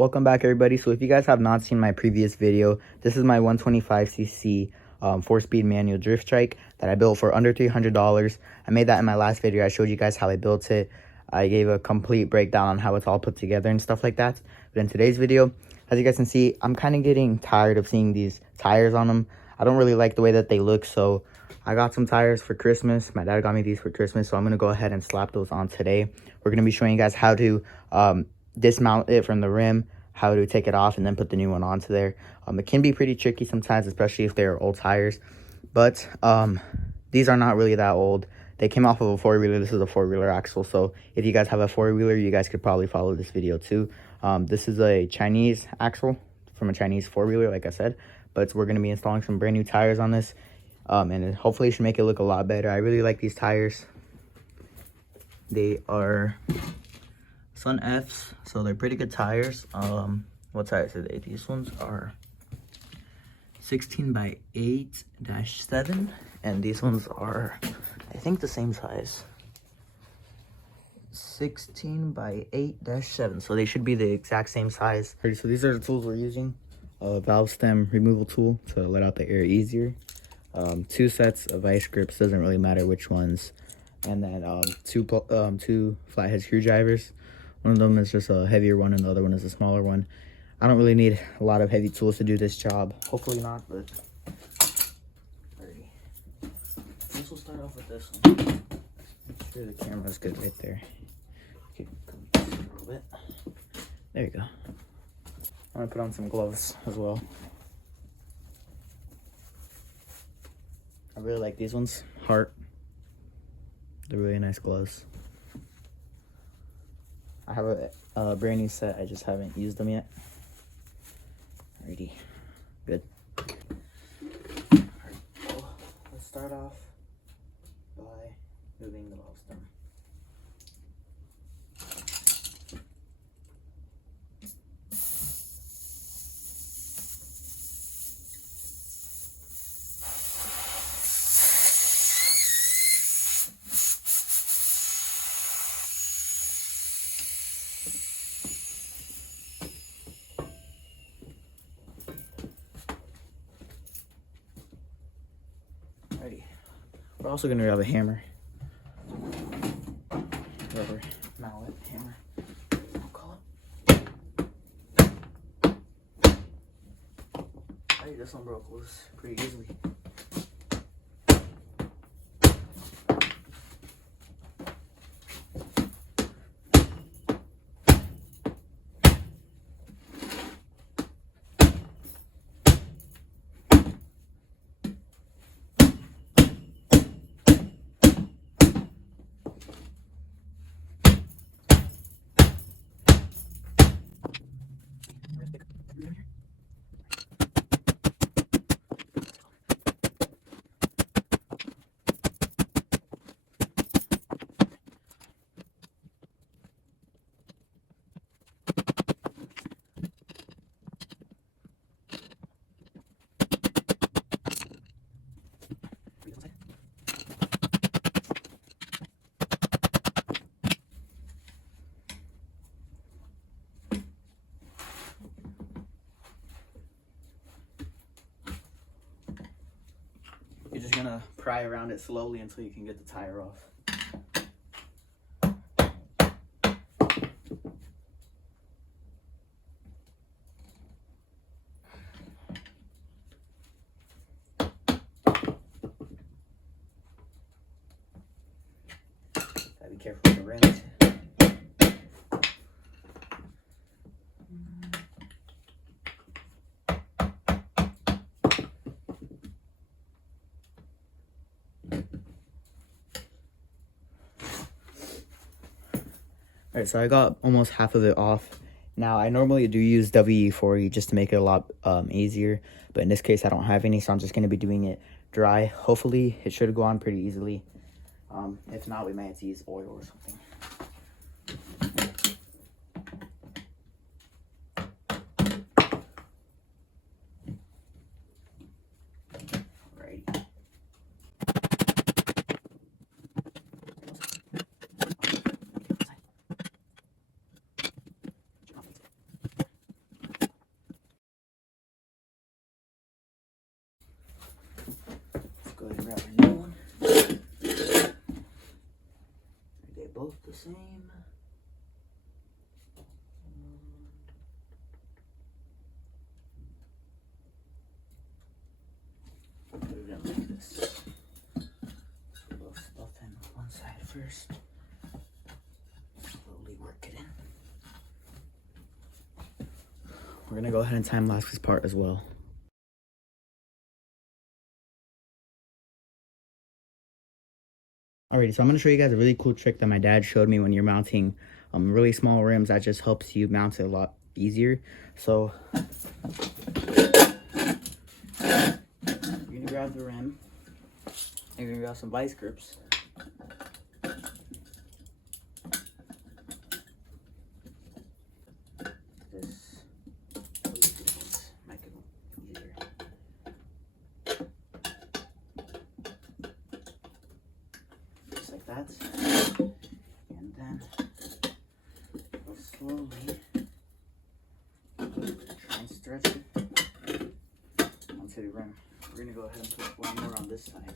Welcome back, everybody. So if you guys have not seen my previous video, this is my 125cc 4-speed manual drift trike that I built for under $300. I made that in my last video. I showed you guys how I built it. I gave a complete breakdown on how it's all put together and stuff like that. But in today's video, as you guys can see, I'm kind of getting tired of seeing these tires on them. I don't really like the way that they look, so I got some tires for Christmas. My dad got me these for Christmas, so I'm going to go ahead and slap those on today. We're going to be showing you guys how to dismount it from the rim, how to take it off, and then put the new one onto there. It can be pretty tricky sometimes, especially if they're old tires, but these are not really that old. They came off of a four-wheeler. This is a four-wheeler axle, so if you guys have a four-wheeler, you guys could probably follow this video too. This is a Chinese axle from a Chinese four-wheeler, like I said, but we're going to be installing some brand new tires on this, and it hopefully should make it look a lot better. I really like these tires. They are Sun Fs, so they're pretty good tires. What size are they? These ones are 16 by 8-7, and these ones are, I think, the same size, 16 by 8-7, so they should be the exact same size. Alright, so these are the tools we're using. A valve stem removal tool to let out the air easier, 2 sets of vice grips, doesn't really matter which ones, and then two flathead screwdrivers. One of them is just a heavier one and the other one is a smaller one. I don't really need a lot of heavy tools to do this job. Hopefully not, but alrighty. This will start off with this one. Make sure the camera's good right there. Okay, come a little bit. There you go. I'm gonna put on some gloves as well. I really like these ones. Heart. They're really nice gloves. I have a brand new set. I just haven't used them yet. Alrighty. Good. Alright, well, let's start off by moving the valve stem. Alrighty. We're also going to grab a hammer. Rubber mallet hammer. I'll call it. Alright, this one broke loose pretty easily. You're just gonna pry around it slowly until you can get the tire off. Gotta be careful with the rims. Alright, so I got almost half of it off. Now, I normally do use WD-40 just to make it a lot easier, but in this case, I don't have any, so I'm just going to be doing it dry. Hopefully, it should go on pretty easily. If not, we might have to use oil or something. the same. Put it in like this. A little stuff in one side first. Slowly work it in. We're gonna go ahead and time lapse this part as well. Alrighty, so I'm gonna show you guys a really cool trick that my dad showed me when you're mounting really small rims. That just helps you mount it a lot easier. So you're gonna grab the rim. You're gonna grab some vice grips. This make it easier. Just like that. And then go slowly. Try and stretch it onto the rim. We're gonna go ahead and put one more on this side.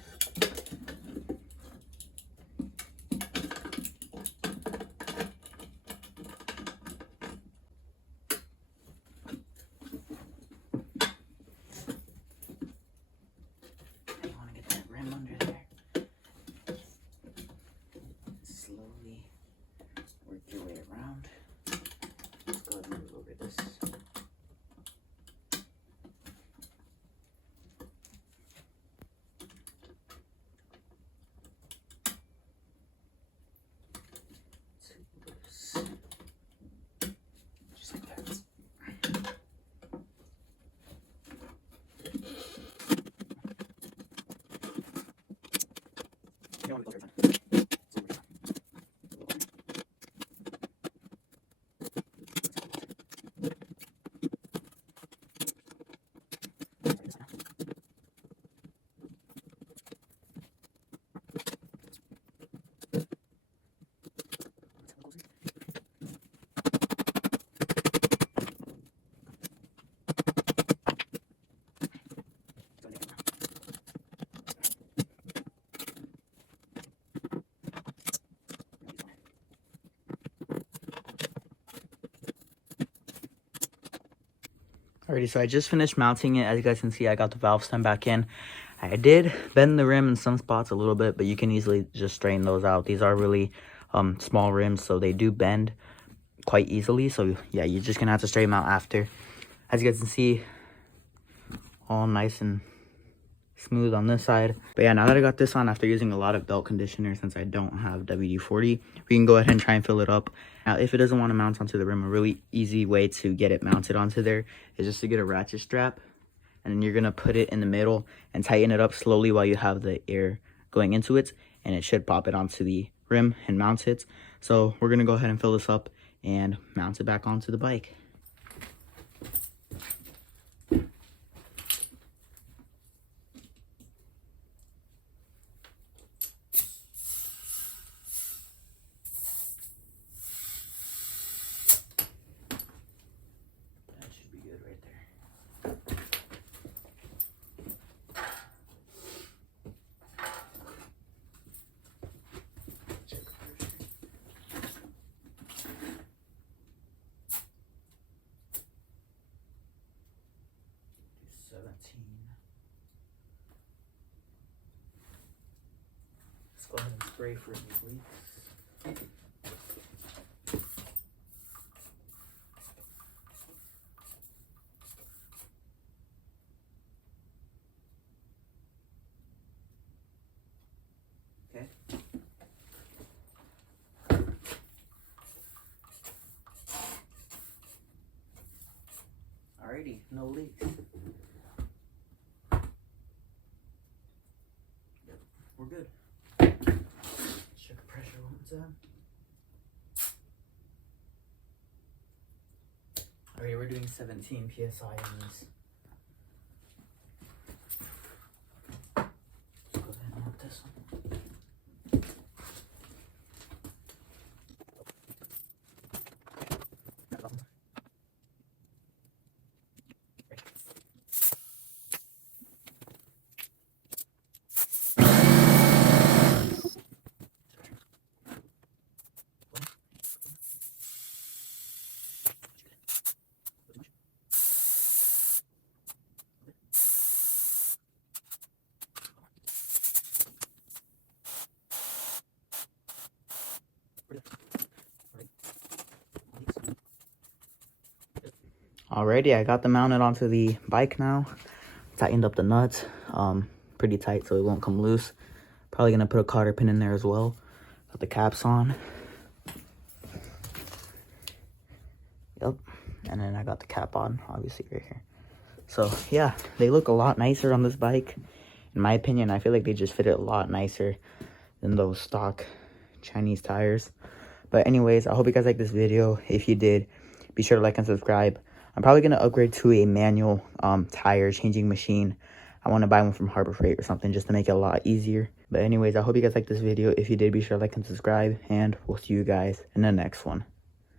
You want to get that rim under there. Slowly work your way around. Let's go ahead and move over this. Just like that. You don't want to close your time. Alrighty, so I just finished mounting it. As you guys can see, I got the valve stem back in. I did bend the rim in some spots a little bit, but you can easily just straighten those out. These are really small rims, so they do bend quite easily. So yeah, you're just gonna have to straighten them out after. As you guys can see, all nice and smooth on this side. But yeah, now that I got this on after using a lot of belt conditioner, since I don't have WD-40, we can go ahead and try and fill it up. Now, if it doesn't want to mount onto the rim, a really easy way to get it mounted onto there is just to get a ratchet strap, and then you're gonna put it in the middle and tighten it up slowly while you have the air going into it, and it should pop it onto the rim and mount it. So we're gonna go ahead and fill this up and mount it back onto the bike. That should be good right there. Check the pressure. 17. Let's go ahead and spray for any leaks. Okay. Alrighty, no leaks. Yep, we're good. Check the pressure one more time. Alright, we're doing 17 PSI on this. Let's go ahead and mount this one. Alrighty, I got them mounted onto the bike now. Tightened up the nuts, pretty tight so it won't come loose. Probably gonna put a cotter pin in there as well. Got the caps on. Yep, and then I got the cap on, obviously right here. So yeah, they look a lot nicer on this bike. In my opinion, I feel like they just fit it a lot nicer than those stock Chinese tires. But anyways, I hope you guys liked this video. If you did, be sure to like and subscribe. I'm probably going to upgrade to a manual tire changing machine. I want to buy one from Harbor Freight or something just to make it a lot easier. But anyways, I hope you guys liked this video. If you did, be sure to like and subscribe. And we'll see you guys in the next one.